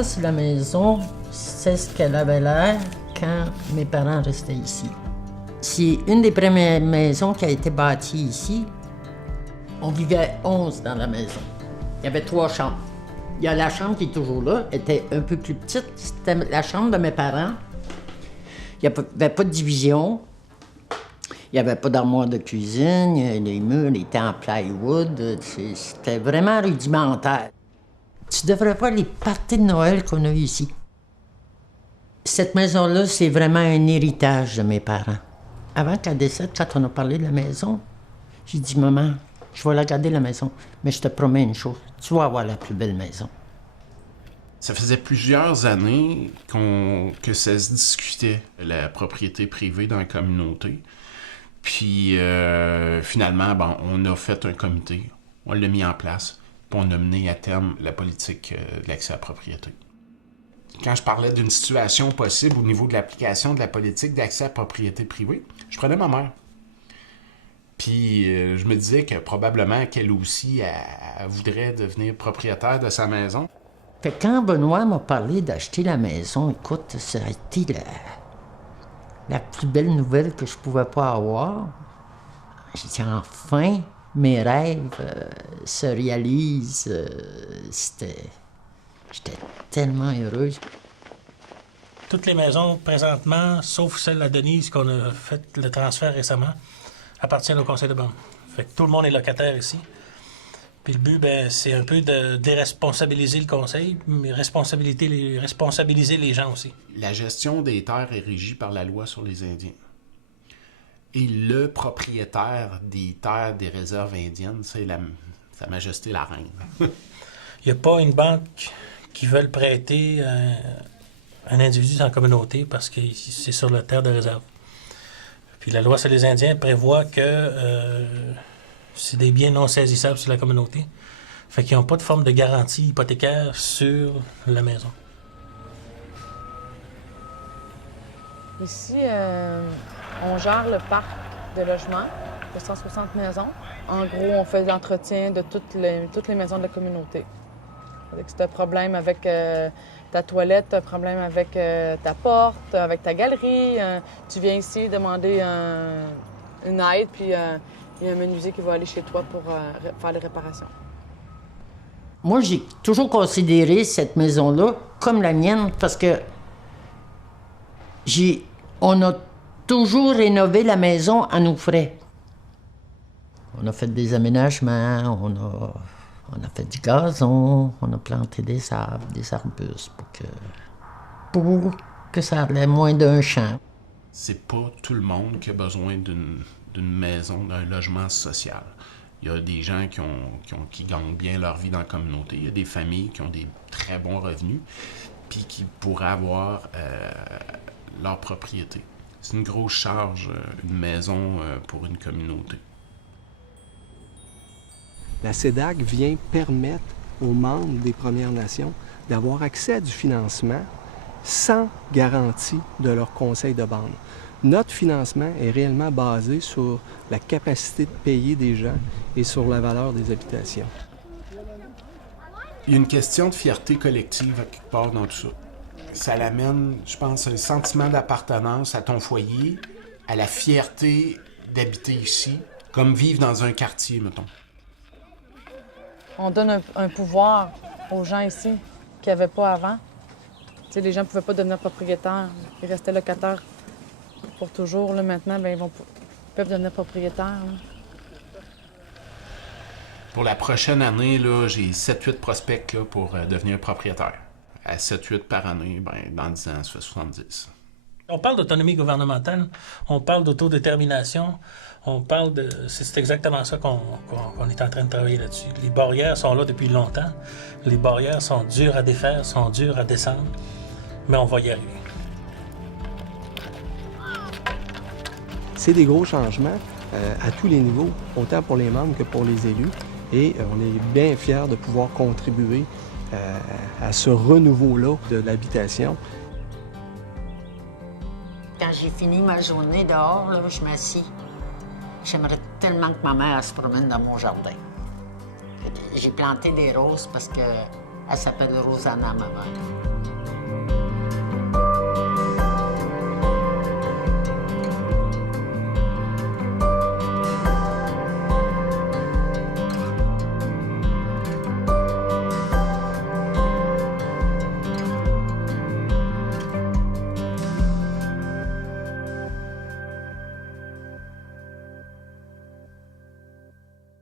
Ça, c'est la maison. C'est ce qu'elle avait l'air quand mes parents restaient ici. C'est une des premières maisons qui a été bâtie ici. On vivait 11 dans la maison. Il y avait 3 chambres. Il y a la chambre qui est toujours là, était un peu plus petite. C'était la chambre de mes parents. Il n'y avait pas de division. Il n'y avait pas d'armoire de cuisine. Les murs étaient en plywood. C'était vraiment rudimentaire. Tu devrais voir les parties de Noël qu'on a eues ici. Cette maison-là, c'est vraiment un héritage de mes parents. Avant qu'elle décède, quand on a parlé de la maison, j'ai dit « Maman, je vais la garder, la maison, mais je te promets une chose, tu vas avoir la plus belle maison. » Ça faisait plusieurs années que ça se discutait, la propriété privée dans la communauté. Puis finalement, on a fait un comité, on l'a mis en place, puis on a mené à terme la politique de l'accès à la propriété. Quand je parlais d'une situation possible au niveau de l'application de la politique d'accès à la propriété privée, je prenais ma mère. Puis je me disais que probablement qu'elle aussi, elle voudrait devenir propriétaire de sa maison. Fait que quand Benoît m'a parlé d'acheter la maison, écoute, ça a été la plus belle nouvelle que je pouvais pas avoir. J'ai dit enfin, mes rêves se réalisent. J'étais tellement heureuse. Toutes les maisons, présentement, sauf celle à Denise, qu'on a fait le transfert récemment, appartiennent au conseil de bande. Fait que tout le monde est locataire ici. Puis le but, c'est un peu de déresponsabiliser le conseil, mais responsabiliser les gens aussi. La gestion des terres est régie par la loi sur les Indiens. Et le propriétaire des terres des réserves indiennes, c'est Sa Majesté la Reine. Il n'y a pas une banque qui veut prêter un individu dans la communauté parce que c'est sur la terre de réserve. Puis la loi sur les Indiens prévoit que c'est des biens non saisissables sur la communauté. Fait qu'ils n'ont pas de forme de garantie hypothécaire sur la maison. Ici, on gère le parc de logement de 160 maisons. En gros, on fait l'entretien de toutes les maisons de la communauté. Si tu as un problème avec ta toilette, tu as un problème avec ta porte, avec ta galerie, tu viens ici demander une aide, puis il y a un menuisier qui va aller chez toi pour faire les réparations. Moi, j'ai toujours considéré cette maison-là comme la mienne parce que on a toujours rénové la maison à nos frais. On a fait des aménagements, on a fait du gazon, on a planté des arbres, des arbustes pour que ça ait moins d'un champ. C'est pas tout le monde qui a besoin d'une maison, d'un logement social. Il y a des gens qui gagnent bien leur vie dans la communauté. Il y a des familles qui ont des très bons revenus puis qui pourraient avoir leur propriété. C'est une grosse charge, une maison pour une communauté. La CEDAC vient permettre aux membres des Premières Nations d'avoir accès à du financement sans garantie de leur conseil de bande. Notre financement est réellement basé sur la capacité de payer des gens et sur la valeur des habitations. Il y a une question de fierté collective à quelque part dans tout ça. Ça l'amène, je pense, un sentiment d'appartenance à ton foyer, à la fierté d'habiter ici, comme vivre dans un quartier, mettons. On donne un pouvoir aux gens ici qu'ils n'avaient pas avant. Tu sais, les gens ne pouvaient pas devenir propriétaires. Ils restaient locataires pour toujours. Là, maintenant, ils peuvent devenir propriétaires. Là. Pour la prochaine année, là, j'ai 7-8 prospects là, pour devenir propriétaire. À 7-8 par année, dans 10 ans, ça fait 70. On parle d'autonomie gouvernementale, on parle d'autodétermination, on parle de... C'est exactement ça qu'on est en train de travailler là-dessus. Les barrières sont là depuis longtemps. Les barrières sont dures à défaire, sont dures à descendre, mais on va y arriver. C'est des gros changements à tous les niveaux, autant pour les membres que pour les élus. Et on est bien fiers de pouvoir contribuer à ce renouveau-là de l'habitation. Quand j'ai fini ma journée dehors, là, je m'assis. J'aimerais tellement que ma mère se promène dans mon jardin. J'ai planté des roses parce qu'elle s'appelle Rosanna, ma mère.